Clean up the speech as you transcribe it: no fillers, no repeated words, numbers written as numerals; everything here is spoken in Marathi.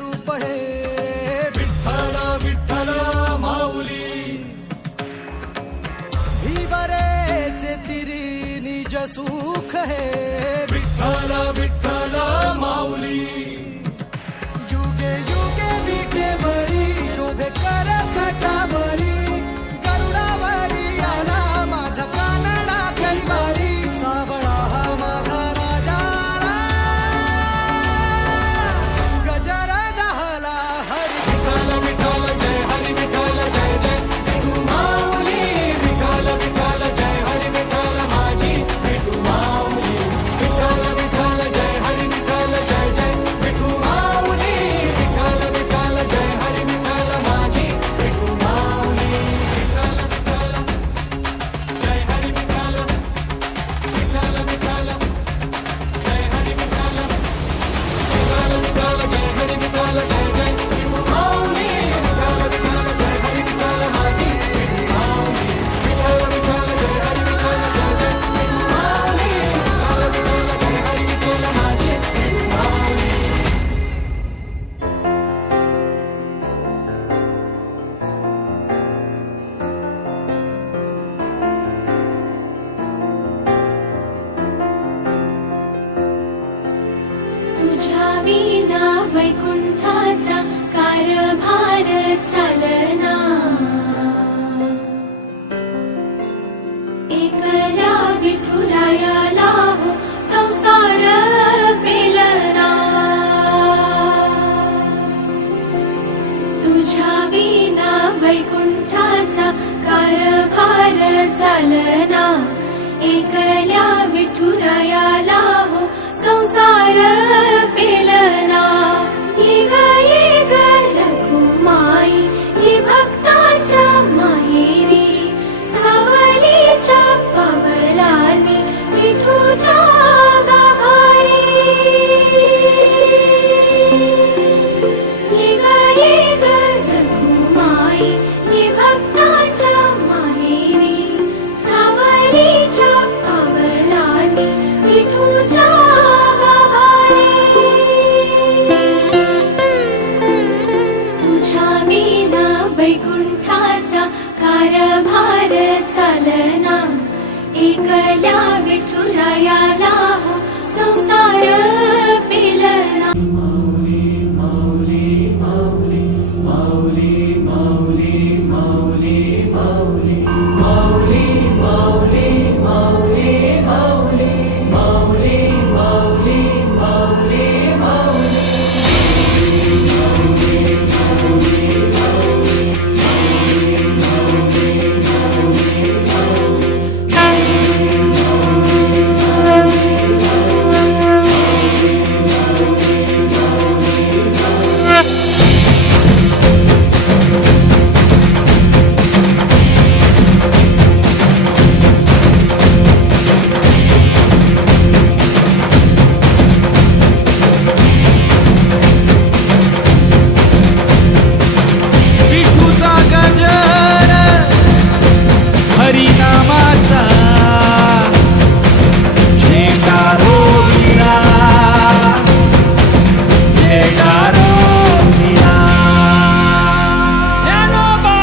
रूप हे विठ्ठल विठ्ठल माऊली भीवरेचे तिरी निज सुख हे विठ्ठल विठ्ठल माऊली युगे युगे विठेवरी शोभे कर छटावरी गरुडावरी आला माझा कानडा कैवारी सावळा हा माझा राजा गजर झाला हरी विठ्ठल विठ्ठल जय हरी विठ्ठल जय जय विठू माऊली विठ्ठल विठ्ठल जय हरी विठ्ठल माझी विठू माऊली विठ्ठल विठ्ठल जय हरी विठ्ठल जय जय विठू माऊली विठ्ठल विठ्ठल जय हरी विठ्ठल माझी विठू माऊली विठ्ठल विठ्ठल जय हरी विठ्ठल विठ्ठल विठ्ठल जय हरी विठ्ठल विठ्ठल विठ्ठल जय हरी विठ्ठल जय जय विठू माऊली विठ्ठल विठ्ठल जय हरी विठ्ठल माझी विठू माऊली विठ्ठल विठ्ठल जय हरी विठ्ठल जय जय विठू माऊली विठ्ठल विठ्ठल जय हरी विठ्ठल माझी विठू माऊली तुझ्या विना वैकुंठाचा कारभार चालना एकल्या विठुरायाला हो संसार पेलना तुझ्या विना वैकुंठाचा कारभार चालना एकल्या विठुरायाला हो संसार पेलना ये ग रघुमाई ही भक्ताच्या माहेरी सावलीच्या पवलानी विठूच्या गाभारी ये ग रघुमाई ही भक्ताच्या माहेरी सावलीच्या पवलानी विठूच्या तुझ्या विना वैकुंठाचा कारभार चालना एकल्या विठुरायाला हो संसार पेलना विठूचा गजर हरिनामाचा जयकारो वीरा जयकारो वीरा ज्ञानोबा